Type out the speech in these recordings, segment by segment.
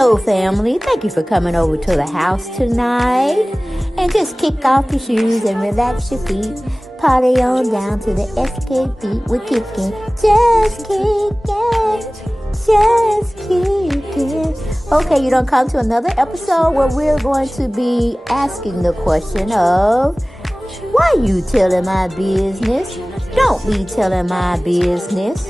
Hello, family. Thank you for coming over to the house tonight. And just kick off your shoes and relax your feet. Party on down to the SK beat. We're kicking, just kicking, just kicking. Okay, you don't come to another episode where we're going to be asking the question of, why you telling my business? Don't be telling my business.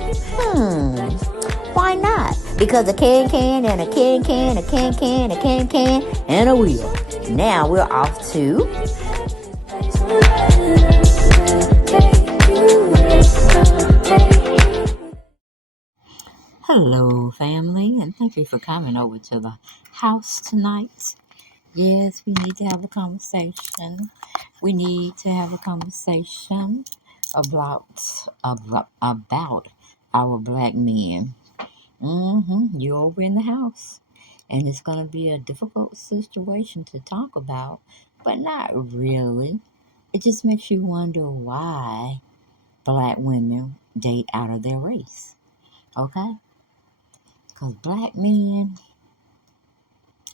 Why not? Because a can and a can, a can, and a wheel. Now we're off to... Hello, family, and thank you for coming over to the house tonight. Yes, we need to have a conversation. We need to have a conversation about our black men. You're over in the house, and it's going to be a difficult situation to talk about, but not really. It just makes you wonder why black women date out of their race, okay? Because black men,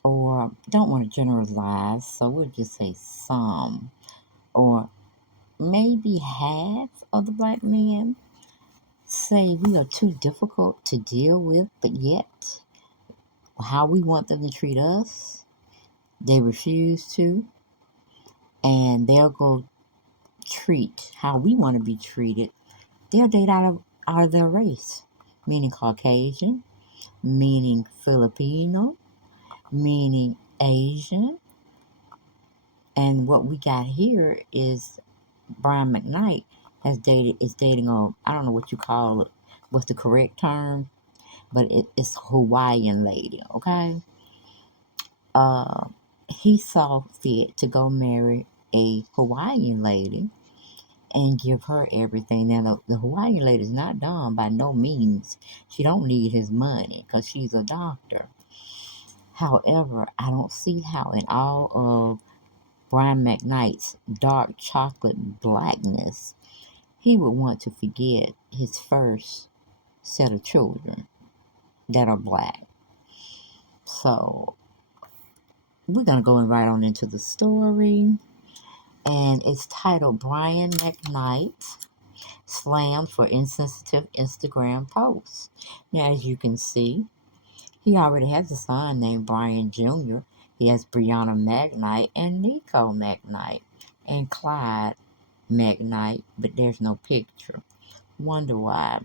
or don't want to generalize, so we'll just say some, or maybe half of the black men say we are too difficult to deal with, but yet how we want them to treat us, they refuse to, and they'll go treat how we want to be treated. They'll date out of their race, meaning Caucasian, meaning Filipino, meaning Asian. And what we got here is Brian McKnight is dating I don't know what you call it, what's the correct term, but it's Hawaiian lady, okay? He saw fit to go marry a Hawaiian lady and give her everything. Now, the Hawaiian lady is not dumb by no means. She don't need his money because she's a doctor. However, I don't see how in all of Brian McKnight's dark chocolate blackness, he would want to forget his first set of children that are black. So, we're going to go right on into the story. And it's titled Brian McKnight Slammed for Insensitive Instagram Posts. Now, as you can see, he already has a son named Brian Jr. He has Brianna McKnight and Nico McKnight and Clyde McKnight, but there's no picture. Wonder why.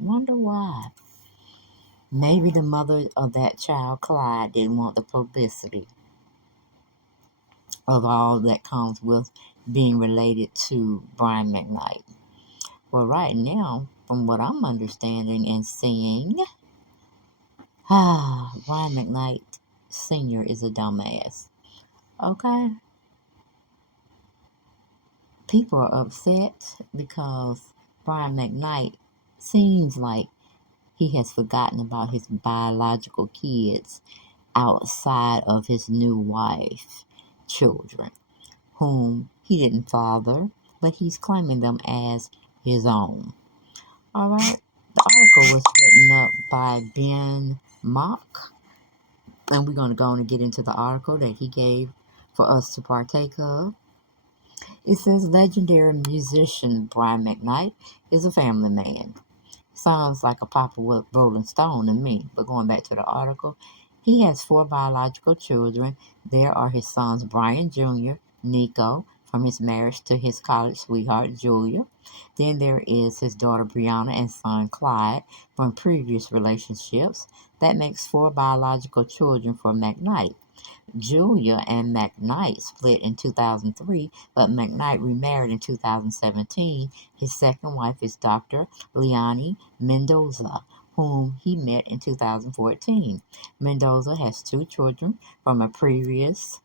Maybe the mother of that child, Clyde, didn't want the publicity of all that comes with being related to Brian McKnight. Well, right now, from what I'm understanding and seeing, Brian McKnight Sr. is a dumbass. Okay? People are upset because Brian McKnight seems like he has forgotten about his biological kids outside of his new wife, children, whom he didn't father, but he's claiming them as his own. All right? The article was written up by Ben Mock, and we're going to go on and get into the article that he gave for us to partake of. It says legendary musician Brian McKnight is a family man. Sounds like a Papa Rolling Stone to me, but going back to the article, he has 4 biological children. There are his sons Brian Jr., Nico, from his marriage to his college sweetheart Julia. Then there is his daughter Brianna and son Clyde from previous relationships. That makes 4 biological children for McKnight. Julia and McKnight split in 2003, but McKnight remarried in 2017. His second wife is Dr. Leonie Mendoza, whom he met in 2014. Mendoza has 2 children from a previous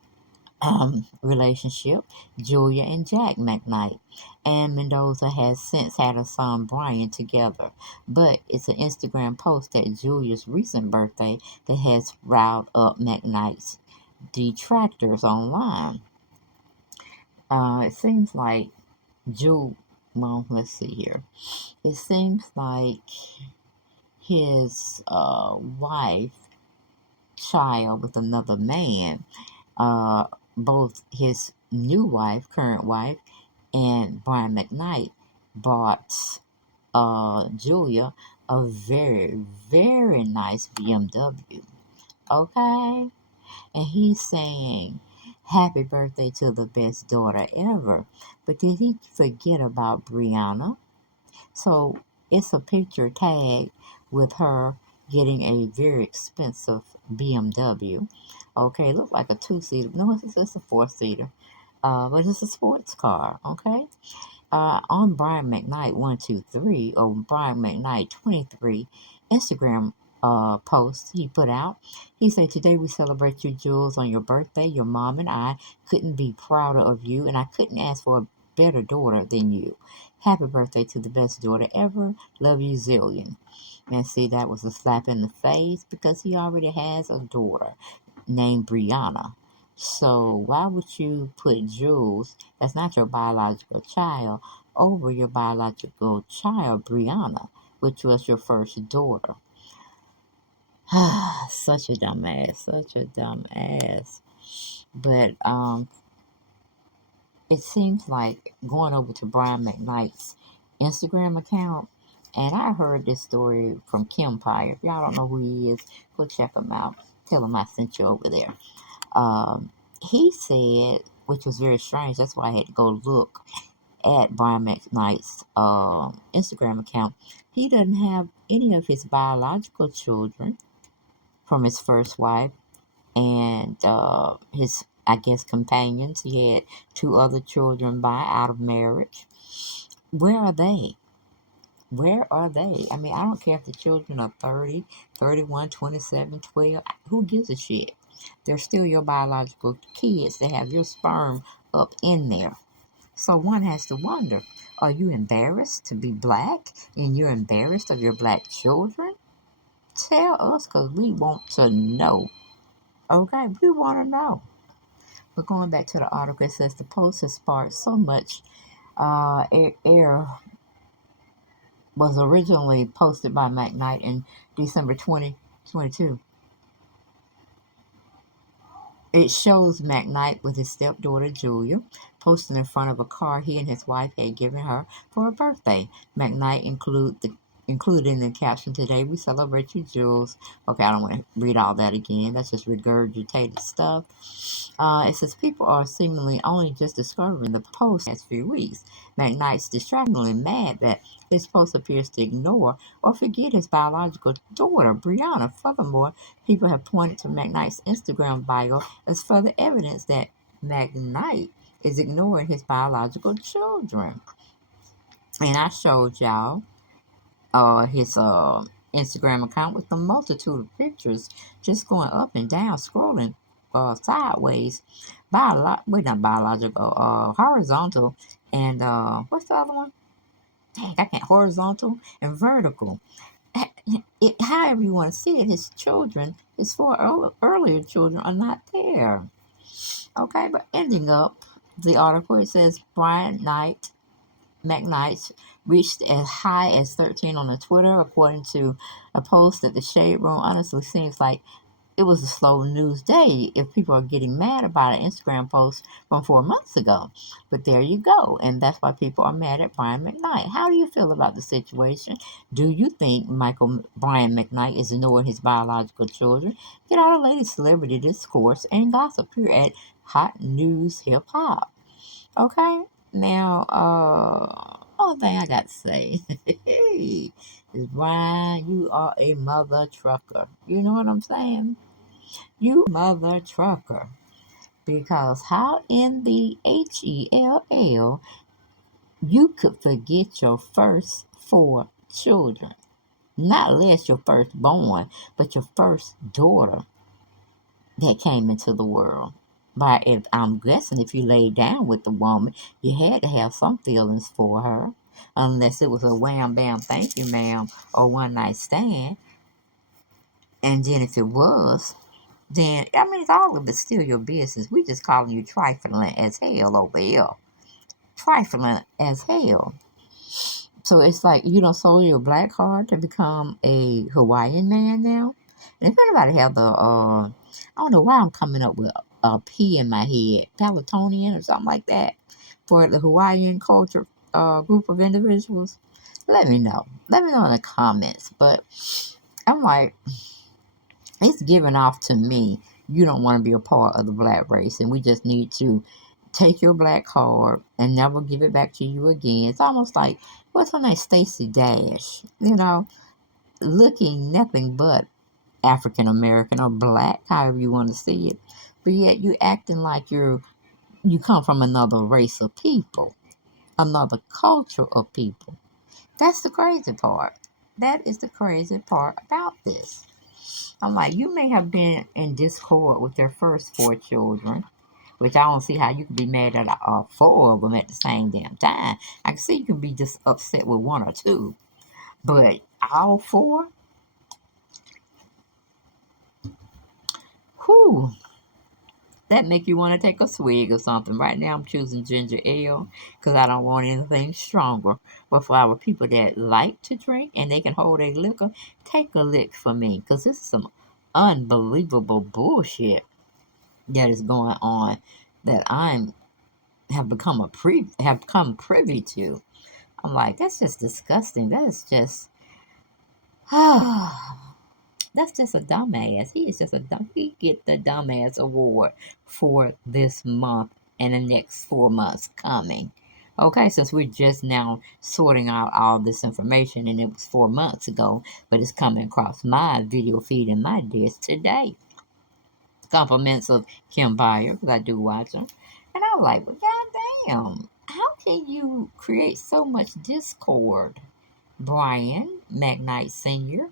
relationship, Julia and Jack McKnight, and Mendoza has since had a son Brian together. But it's an Instagram post at Julia's recent birthday that has riled up McKnight's detractors online. It seems like let's see here. It seems like his wife child with another man. Uh, Both his new wife, current wife, and Brian McKnight bought Julia a very, very nice BMW. Okay? And he's saying, happy birthday to the best daughter ever. But did he forget about Brianna? So it's a picture tag with her getting a very expensive BMW. Okay, looks like a two-seater. No, it's a four-seater. But it's a sports car. Okay. On Brian McKnight 123 or Brian McKnight 23 Instagram post he put out. He said, "Today we celebrate you, Jules, on your birthday. Your mom and I couldn't be prouder of you, and I couldn't ask for a better daughter than you. Happy birthday to the best daughter ever. Love you, zillion." And see, that was a slap in the face because he already has a daughter named Brianna. So why would you put Jules, that's not your biological child, over your biological child, Brianna, which was your first daughter? Such a dumbass, such a dumbass. But it seems like going over to Brian McKnight's Instagram account, and I heard this story from Kim Pye. If y'all don't know who he is, go check him out. Tell him I sent you over there. Um, he said, which was very strange, that's why I had to go look at Brian McKnight's Instagram account. He doesn't have any of his biological children from his first wife and his, I guess, companions. He had two other children by out of marriage. Where are they? Where are they? I mean, I don't care if the children are 30, 31, 27, 12. Who gives a shit? They're still your biological kids. They have your sperm up in there. So one has to wonder, are you embarrassed to be black and you're embarrassed of your black children? Tell us because we want to know. Okay, we want to know. But going back to the article, it says the post has sparked so much air was originally posted by McKnight in December 2022. It shows McKnight with his stepdaughter Julia posting in front of a car he and his wife had given her for her birthday. McKnight included in the caption, "Today we celebrate you, Jules." Okay, I don't want to read all that again. That's just regurgitated stuff. It says people are seemingly only just discovering the post last few weeks. McKnight's distractingly mad that his post appears to ignore or forget his biological daughter, Brianna. Furthermore, people have pointed to McKnight's Instagram bio as further evidence that McKnight is ignoring his biological children. And I showed y'all his Instagram account with a multitude of pictures just going up and down, scrolling sideways, not biological, horizontal, and what's the other one? Dang, I can't, horizontal and vertical. However you want to see it, his children, his four earlier children are not there. Okay, but ending up the article, it says Brian McKnight reached as high as 13 on the Twitter, according to a post at the Shade Room. Honestly, seems like it was a slow news day if people are getting mad about an Instagram post from 4 months ago. But there you go, and that's why people are mad at Brian McKnight. How do you feel about the situation? Do you think Brian McKnight is ignoring his biological children? Get all the latest celebrity discourse and gossip here at Hot News Hip Hop. Okay? Now, only thing I got to say is, Brian, you are a mother trucker. You know what I'm saying? You mother trucker. Because how in the HELL you could forget your first four children? Not less your firstborn, but your first daughter that came into the world. But if I'm guessing if you laid down with the woman, you had to have some feelings for her. Unless it was a wham bam thank you ma'am or one night stand. And then if it was, then I mean it's all of it's still your business. We just calling you trifling as hell over here. Trifling as hell. So it's like you don't sold your black card to become a Hawaiian man now. And if anybody have the, I don't know why I'm coming up with a P in my head, Palatonian or something like that, for the Hawaiian culture group of individuals, let me know. Let me know in the comments. But I'm like, it's giving off to me, you don't want to be a part of the black race, and we just need to take your black card and never give it back to you again. It's almost like, what's her name, Stacey Dash, looking nothing but African American or black, however you want to see it, but yet you acting like you come from another race of people, another culture of people. That's the crazy part. That is the crazy part about this. I'm like, you may have been in discord with their first four children, which I don't see how you could be mad at four of them at the same damn time. I can see you can be just upset with one or two, but all four, whew, that make you want to take a swig or something. Right now, I'm choosing ginger ale because I don't want anything stronger. But for our people that like to drink and they can hold a liquor, take a lick for me because this is some unbelievable bullshit that is going on that I'm have become privy to. I'm like, that's just disgusting. That is just that's just a dumbass. He is just a dumb. He get the dumbass award for this month and the next 4 months coming. Okay, since we're just now sorting out all this information, and it was 4 months ago, but it's coming across my video feed and my desk today. Compliments of Kim Byer, because I do watch them. And I was like, well, goddamn, how can you create so much discord, Brian McKnight Sr.,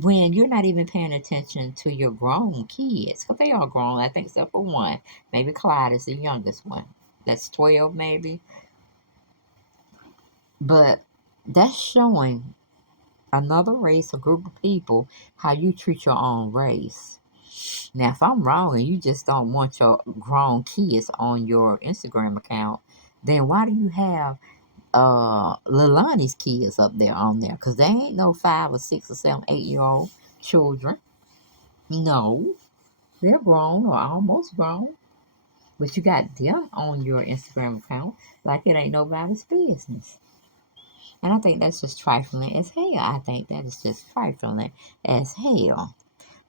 when you're not even paying attention to your grown kids? Because they are grown, I think, except for one. Maybe Clyde is the youngest one. That's 12, maybe. But that's showing another race or group of people how you treat your own race. Now, if I'm wrong and you just don't want your grown kids on your Instagram account, then why do you have Lilani's kids up there on there? Because they ain't no 5 or 6 or 7, 8 year old children. No, they're grown or almost grown. But you got them on your Instagram account like it ain't nobody's business. And I think that's just trifling as hell. I think that is just trifling as hell.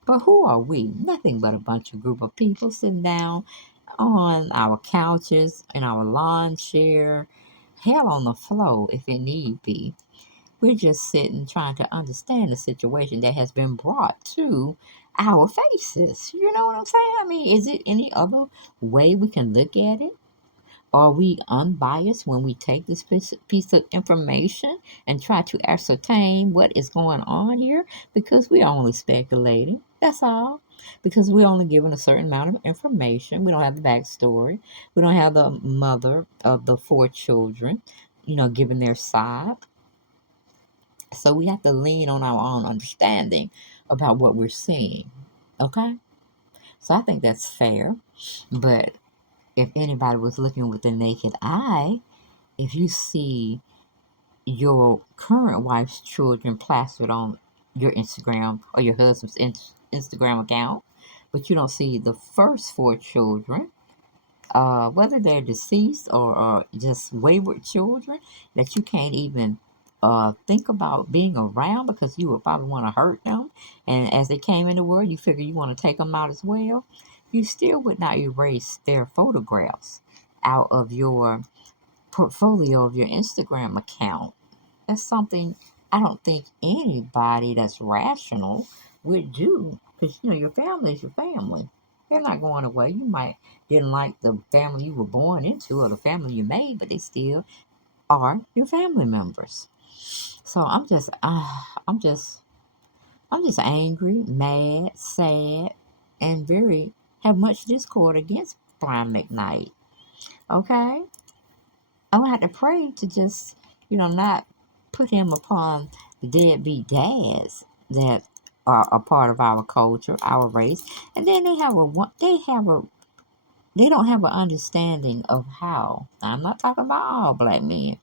But who are we? Nothing but a bunch of group of people sitting down on our couches, in our lawn chair, hell on the floor if it need be. We're just sitting trying to understand the situation that has been brought to our faces. You know what I'm saying? I mean, is it any other way we can look at it? Are we unbiased when we take this piece of information and try to ascertain what is going on here? Because we're only speculating. That's all. Because we're only given a certain amount of information. We don't have the backstory. We don't have the mother of the four children, giving their side. So we have to lean on our own understanding about what we're seeing. Okay? So I think that's fair. But if anybody was looking with the naked eye, if you see your current wife's children plastered on your Instagram or your husband's Instagram account, but you don't see the first four children, whether they're deceased or just wayward children that you can't even think about being around because you would probably want to hurt them. And as they came in the world, you figure you want to take them out as well. You still would not erase their photographs out of your portfolio of your Instagram account. That's something I don't think anybody that's rational would do because your family is your family. They're not going away. You might didn't like the family you were born into or the family you made, but they still are your family members. So I'm just angry, mad, sad, and very have much discord against Brian McKnight. Okay, I'm gonna have to pray to just not put him upon the deadbeat dads that are a part of our culture, our race, and then they don't have an understanding of how. I'm not talking about all black men.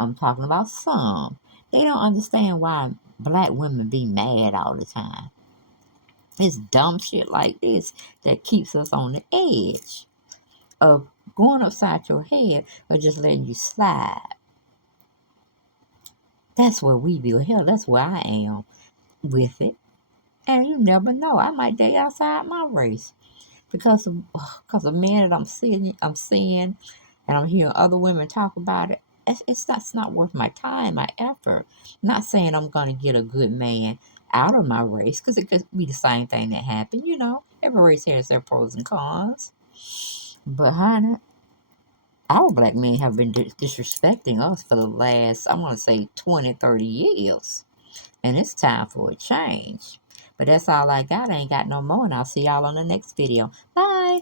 I'm talking about some. They don't understand why black women be mad all the time. It's dumb shit like this that keeps us on the edge of going upside your head or just letting you slide. That's where we be. Hell, that's where I am with it. And you never know. I might date outside my race because of men that I'm seeing, and I'm hearing other women talk about it. That's not worth my time, my effort. Not saying I'm gonna get a good man out of my race, because it could be the same thing that happened. Every race has their pros and cons. But honey, our black men have been disrespecting us for the last, I want to say, 20, 30 years. And it's time for a change. But that's all I got. I ain't got no more. And I'll see y'all on the next video. Bye.